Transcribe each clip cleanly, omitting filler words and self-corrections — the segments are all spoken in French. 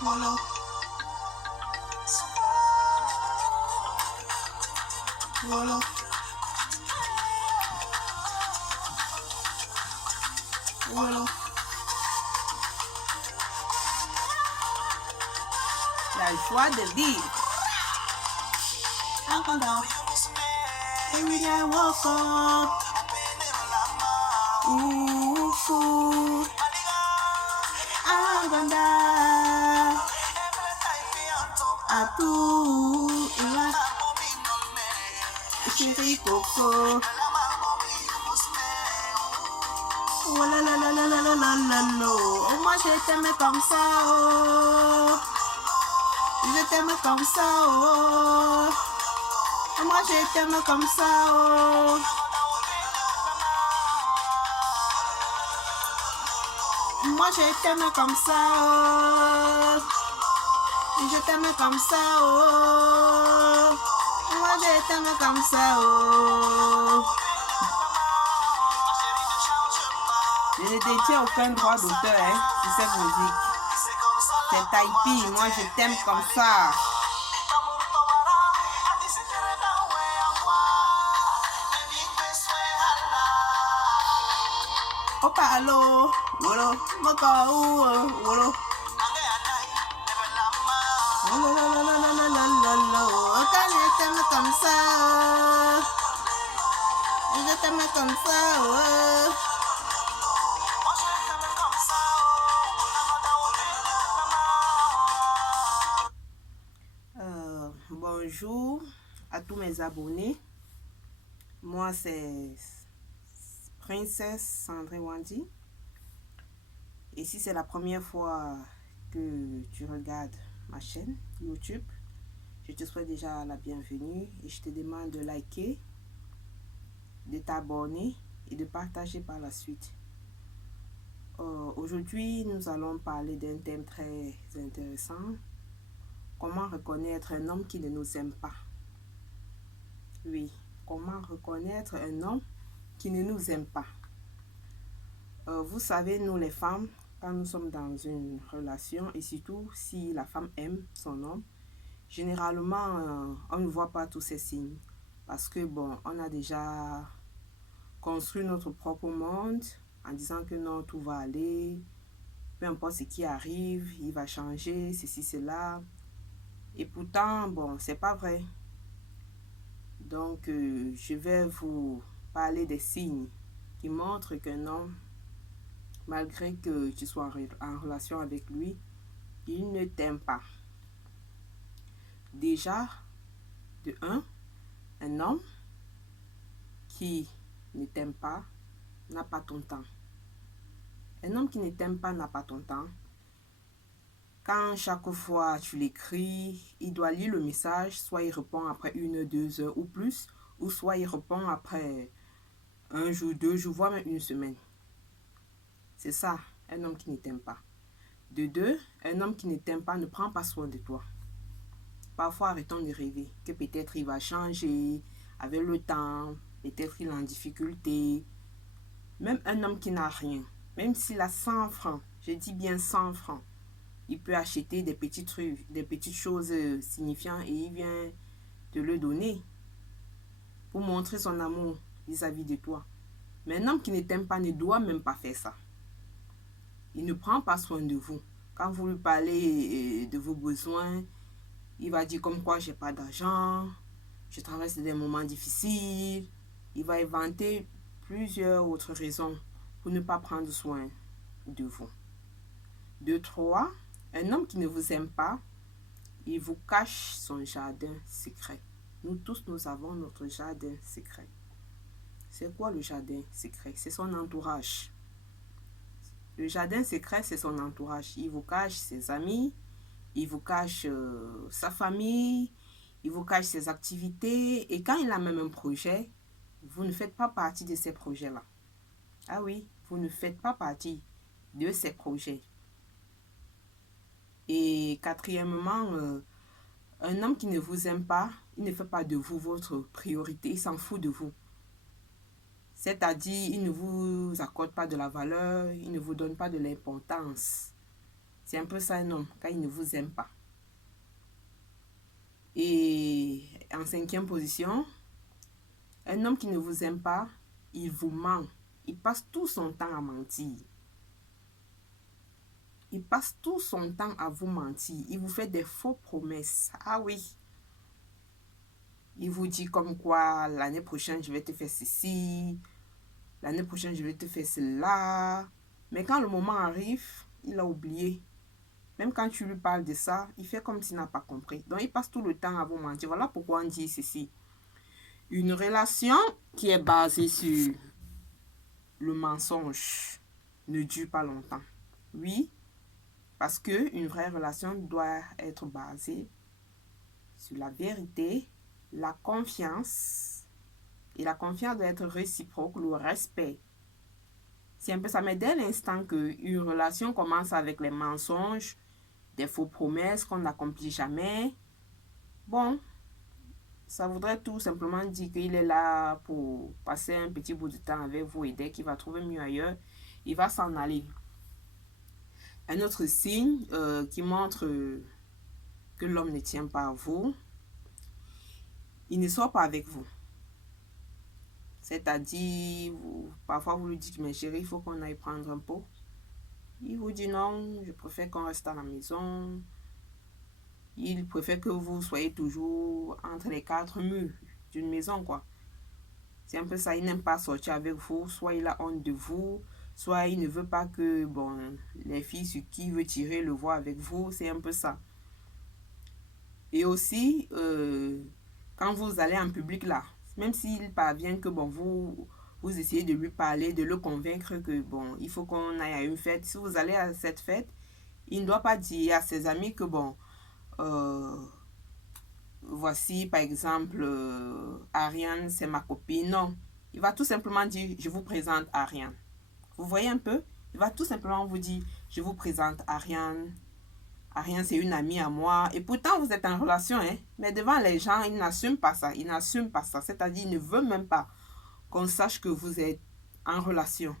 Voilà. Voilà. Voilà. La joie de vivre. Aganda. Every day I walk up. Ooh. Aganda. Atu. Chérie Coco. Oh la la la la la la la la la. Oh moi je t'aime comme ça. Oh. Je t'aime comme ça. Oh. Moi je t'aime comme ça. Oh. Moi je t'aime comme ça. Oh. Je t'aime comme ça. Oh. Moi je t'aime comme ça. Oh. Je ne détiens aucun droit d'auteur sur cette musique. C'est Taipi, moi je t'aime comme ça. Opa allo, wolo, moka wolo. Quand je t'aime comme ça, je t'aime comme ça. Bonjour à tous mes abonnés. Moi c'est Princesse Sandrine Wandi. Et si c'est la première fois que tu regardes ma chaîne YouTube, je te souhaite déjà la bienvenue et je te demande de liker, de t'abonner et de partager par la suite. Aujourd'hui, nous allons parler d'un thème très intéressant. Comment reconnaître un homme qui ne nous aime pas? Oui, comment reconnaître un homme qui ne nous aime pas? Vous savez, nous les femmes, quand nous sommes dans une relation, et surtout si la femme aime son homme, généralement, on ne voit pas tous ces signes. Parce que, bon, on a déjà construit notre propre monde en disant que non, tout va aller, peu importe ce qui arrive, il va changer, ceci, cela. Et pourtant, bon, c'est pas vrai. Donc, je vais vous parler des signes qui montrent qu'un homme, malgré que tu sois en relation avec lui, il ne t'aime pas. Déjà, de un homme qui ne t'aime pas n'a pas ton temps. Un homme qui ne t'aime pas n'a pas ton temps. Quand chaque fois tu l'écris, il doit lire le message, soit il répond après 1, 2 heures ou plus, ou soit il répond après 1 jour, 2 jours, voire même 1 semaine. C'est ça, un homme qui ne t'aime pas. De deux, un homme qui ne t'aime pas ne prend pas soin de toi. Parfois, arrêtons de rêver que peut-être il va changer avec le temps, peut-être il est en difficulté. Même un homme qui n'a rien, même s'il a 100 francs, je dis bien 100 francs, il peut acheter des petits trucs, des petites choses signifiantes et il vient te le donner pour montrer son amour vis-à-vis de toi. Mais un homme qui ne t'aime pas ne doit même pas faire ça. Il ne prend pas soin de vous. Quand vous lui parlez de vos besoins, il va dire comme quoi j'ai pas d'argent, je traverse des moments difficiles. Il va inventer plusieurs autres raisons pour ne pas prendre soin de vous. 2, 3. Un homme qui ne vous aime pas, il vous cache son jardin secret. Nous tous, nous avons notre jardin secret. C'est quoi le jardin secret? C'est son entourage. Le jardin secret, c'est son entourage. Il vous cache ses amis, il vous cache sa famille, il vous cache ses activités. Et quand il a même un projet, vous ne faites pas partie de ces projets-là. Ah oui, vous ne faites pas partie de ces projets. Et quatrièmement, un homme qui ne vous aime pas, il ne fait pas de vous votre priorité, il s'en fout de vous. C'est-à-dire, il ne vous accorde pas de la valeur, il ne vous donne pas de l'importance. C'est un peu ça un homme, quand il ne vous aime pas. Et en 5e position, un homme qui ne vous aime pas, il vous ment. Il passe tout son temps à mentir. Il passe tout son temps à vous mentir. Il vous fait des fausses promesses. Ah oui. Il vous dit comme quoi l'année prochaine, je vais te faire ceci. L'année prochaine, je vais te faire cela. Mais quand le moment arrive, il a oublié. Même quand tu lui parles de ça, il fait comme s'il n'a pas compris. Donc, il passe tout le temps à vous mentir. Voilà pourquoi on dit ceci. Une relation qui est basée sur le mensonge ne dure pas longtemps. Oui, parce qu'une vraie relation doit être basée sur la vérité, la confiance. Et la confiance doit être réciproque, le respect. C'est un peu ça. Mais dès l'instant qu'une relation commence avec les mensonges, des fausses promesses qu'on n'accomplit jamais, bon, ça voudrait tout simplement dire qu'il est là pour passer un petit bout de temps avec vous et dès qu'il va trouver mieux ailleurs, il va s'en aller. Un autre signe qui montre que l'homme ne tient pas à vous, il ne sort pas avec vous. C'est-à-dire, parfois vous lui dites, mais chérie, il faut qu'on aille prendre un pot. Il vous dit non, je préfère qu'on reste à la maison. Il préfère que vous soyez toujours entre les 4 murs d'une maison, quoi. C'est un peu ça, il n'aime pas sortir avec vous, soit il a honte de vous, soit il ne veut pas que, bon, les filles sur qui il veut tirer le voient avec vous, c'est un peu ça. Et aussi, quand vous allez en public là, même s'il parvient que, bon, vous essayez de lui parler, de le convaincre que, bon, il faut qu'on aille à une fête. Si vous allez à cette fête, il ne doit pas dire à ses amis que, bon, voici par exemple Ariane, c'est ma copine. Non, il va tout simplement dire, je vous présente Ariane. Vous voyez un peu? Il va tout simplement vous dire, je vous présente Ariane. Ariane, c'est une amie à moi. Et pourtant, vous êtes en relation, hein? Mais devant les gens, il n'assume pas ça. Il n'assume pas ça. C'est-à-dire, il ne veut même pas qu'on sache que vous êtes en relation.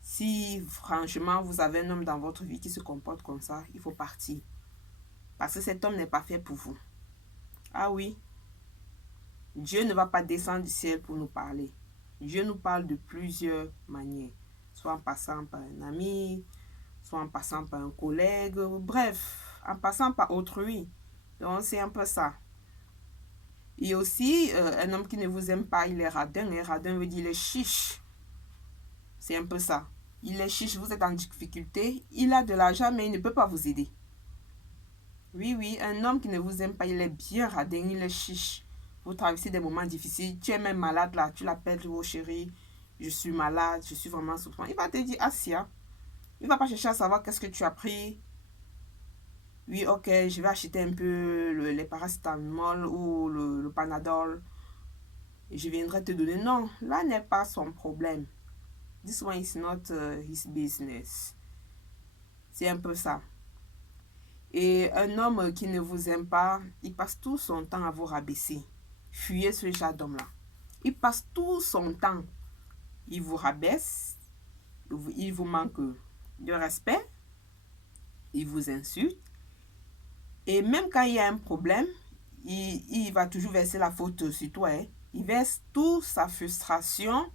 Si franchement, vous avez un homme dans votre vie qui se comporte comme ça, il faut partir. Parce que cet homme n'est pas fait pour vous. Ah oui, Dieu ne va pas descendre du ciel pour nous parler. Dieu nous parle de plusieurs manières. Soit en passant par un ami, soit en passant par un collègue, bref, en passant par autrui. Donc c'est un peu ça. Et aussi, un homme qui ne vous aime pas, il est radin. Et radin veut dire il est chiche. C'est un peu ça. Il est chiche, vous êtes en difficulté, il a de l'argent, mais il ne peut pas vous aider. Oui, oui, un homme qui ne vous aime pas, il est bien radin, il est chiche. Vous traversez des moments difficiles, tu es même malade là, tu l'appelles, oh chérie, je suis malade, je suis vraiment souffrant. Il va te dire, Asia. Il ne va pas chercher à savoir qu'est-ce que tu as pris. Oui, ok, je vais acheter un peu les paracétamol ou le panadol. Et je viendrai te donner. Non, là n'est pas son problème. This one is not his business. C'est un peu ça. Et un homme qui ne vous aime pas, il passe tout son temps à vous rabaisser. Fuyez ce genre d'homme-là. Il passe tout son temps. Il vous rabaisse. Il vous manque de respect. Il vous insulte. Et même quand il y a un problème, il va toujours verser la faute sur toi. Hein. Il verse toute sa frustration,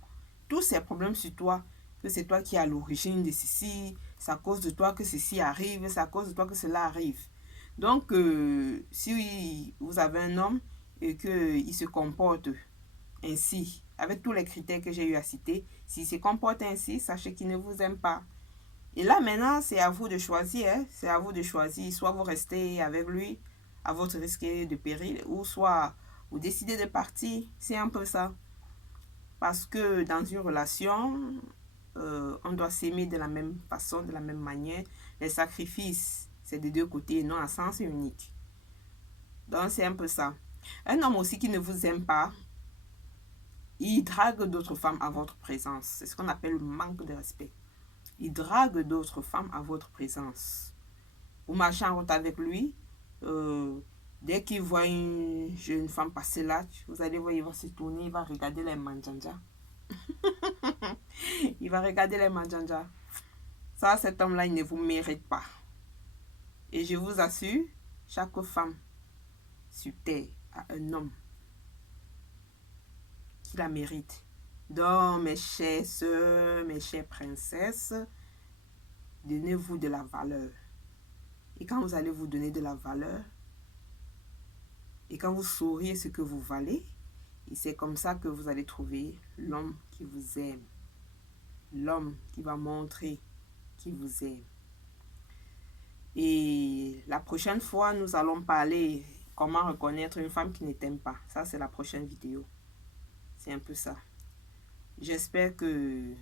tous ses problèmes sur toi. Que c'est toi qui es à l'origine de ceci, c'est à cause de toi que ceci arrive, c'est à cause de toi que cela arrive. Donc, si vous avez un homme et qu'il se comporte ainsi, avec tous les critères que j'ai eu à citer, s'il se comporte ainsi, sachez qu'il ne vous aime pas. Et là, maintenant, c'est à vous de choisir. Hein? C'est à vous de choisir. Soit vous restez avec lui à votre risque de péril, ou soit vous décidez de partir. C'est un peu ça. Parce que dans une relation, on doit s'aimer de la même façon, de la même manière. Les sacrifices, c'est des deux côtés, non à sens unique. Donc, c'est un peu ça. Un homme aussi qui ne vous aime pas, il drague d'autres femmes à votre présence. C'est ce qu'on appelle le manque de respect. Il drague d'autres femmes à votre présence. Vous marchez en route avec lui. Dès qu'il voit une jeune femme passer là, vous allez voir, il va se tourner, il va regarder les manjanja. Il va regarder les manjanja. Ça, cet homme-là, il ne vous mérite pas. Et je vous assure, chaque femme sur terre a un homme qui la mérite. Donc, mes chères sœurs, mes chères princesses, donnez-vous de la valeur. Et quand vous allez vous donner de la valeur, et quand vous saurez ce que vous valez, et c'est comme ça que vous allez trouver l'homme qui vous aime. L'homme qui va montrer qu'il vous aime. Et la prochaine fois, nous allons parler comment reconnaître une femme qui ne t'aime pas. Ça, c'est la prochaine vidéo. C'est un peu ça. J'espère que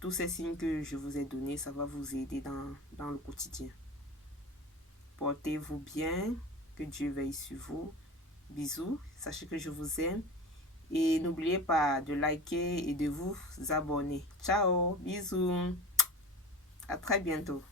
tous ces signes que je vous ai donnés, ça va vous aider dans le quotidien. Portez-vous bien. Que Dieu veille sur vous. Bisous. Sachez que je vous aime. Et n'oubliez pas de liker et de vous abonner. Ciao. Bisous. À très bientôt.